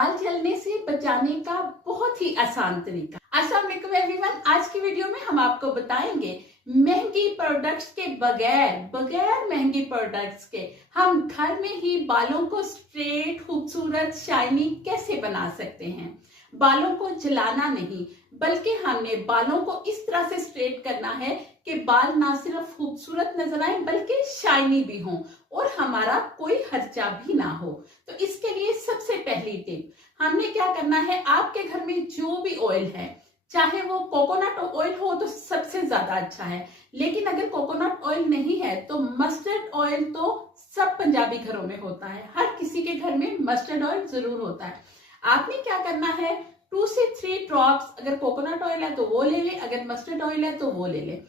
बाल जलने से बचाने का बहुत ही आसान तरीका। अस्सलाम वालेकुम एवरीवन, आज की वीडियो में हम आपको बताएंगे महंगी प्रोडक्ट्स के बगैर महंगी प्रोडक्ट्स के हम घर में ही बालों को स्ट्रेट, खूबसूरत, शाइनी कैसे बना सकते हैं। बालों को जलाना नहीं, बल्कि हमने बालों को इस तरह से स्ट्रेट करना है कि बाल ना सिर्फ खूबसूरत नजर आए बल्कि शाइनी भी हों और हमारा कोई खर्चा भी ना हो। तो इसके लिए सबसे पहली टिप हमने क्या करना है, आपके घर में जो भी ऑयल है, चाहे वो कोकोनट ऑयल हो तो सबसे ज्यादा अच्छा है, लेकिन अगर कोकोनट ऑयल नहीं है तो मस्टर्ड ऑयल तो सब पंजाबी घरों में होता है। हर किसी के घर में मस्टर्ड ऑयल जरूर होता है। आपने क्या करना है, 2 से 3 ड्रॉप्स, अगर कोकोनट ऑयल है तो वो ले ले, अगर मस्टर्ड ऑयल है तो वो ले ले।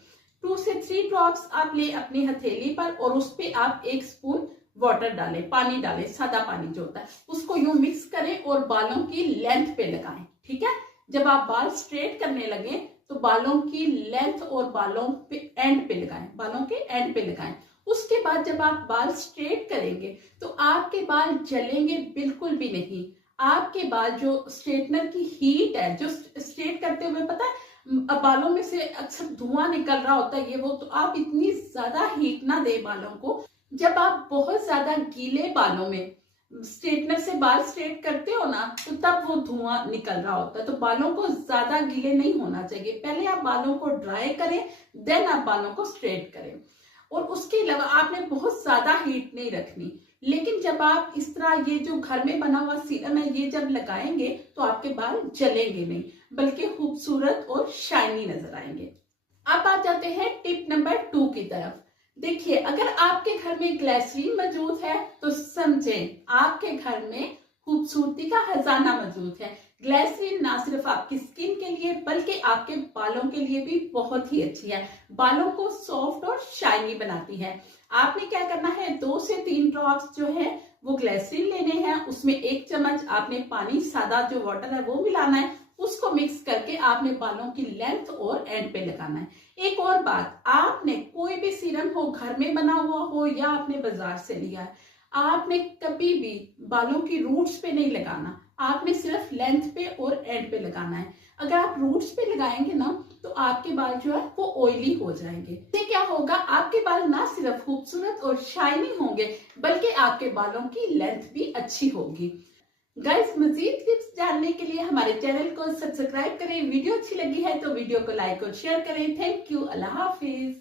2 से 3 ड्रॉप्स आप ले अपनी हथेली पर और उस पे आप 1 स्पून वाटर डालें, पानी डालें, सादा पानी जो होता है, उसको यूं मिक्स करें और बालों की लेंथ पे लगाएं। ठीक है, जब आप बाल स्ट्रेट करने लगे तो बालों की लेंथ और बालों पे एंड पे लगाएं, बालों के एंड पे लगाएं। उसके बाद जब आप बाल स्ट्रेट करेंगे तो आपके बाल जलेंगे बिल्कुल भी नहीं। आपके बाल जो स्ट्रेटनर की हीट है, जो स्ट्रेट करते हुए पता है बालों में से अक्सर धुआं निकल रहा होता है, ये वो, तो आप इतनी ज्यादा हीट ना दे बालों को। जब आप बहुत ज्यादा गीले बालों में स्ट्रेटनर से बाल स्ट्रेट करते हो ना, तो तब वो धुआं निकल रहा होता है। तो बालों को ज्यादा गीले नहीं होना चाहिए, पहले आप बालों को ड्राई करें, देन आप बालों को स्ट्रेट करें। और उसके अलावा आपने बहुत ज्यादा हीट नहीं रखनी, लेकिन जब आप इस तरह ये जो घर में बना हुआ सीरम है ये जब लगाएंगे तो आपके बाल जलेंगे नहीं, बल्कि खूबसूरत और शाइनी नजर आएंगे। अब आ जाते हैं टिप नंबर 2 की तरफ। देखिए, अगर आपके घर में ग्लिसरीन मौजूद है तो समझें आपके घर में खूबसूरती का खजाना मौजूद है। ग्लिसरीन ना सिर्फ आपकी स्किन के लिए बल्कि आपके बालों के लिए भी बहुत ही अच्छी है, बालों को सॉफ्ट और शाइनी बनाती है। आपने क्या करना है, 2 से 3 ड्रॉप्स जो है वो ग्लिसरीन लेने हैं, उसमें 1 चम्मच आपने पानी, सादा जो वाटर है वो मिलाना है, उसको मिक्स करके आपने बालों की लेंथ और एंड पे लगाना है। एक और बात, आपने कोई भी सीरम हो, घर में बना हुआ हो या आपने बाजार से लिया है, आपने कभी भी बालों की रूट्स पे नहीं लगाना, आपने सिर्फ लेंथ पे और एंड पे लगाना है। अगर आप रूट्स पे लगाएंगे ना तो आपके बाल जो है वो ऑयली हो जाएंगे। इससे क्या होगा, आपके बाल ना सिर्फ खूबसूरत और शाइनी होंगे बल्कि आपके बालों की लेंथ भी अच्छी होगी। गाइस, मजीद टिप्स जानने के लिए हमारे चैनल को सब्सक्राइब करें। वीडियो अच्छी लगी है तो वीडियो को लाइक और शेयर करें। Thank you, Allah Hafiz.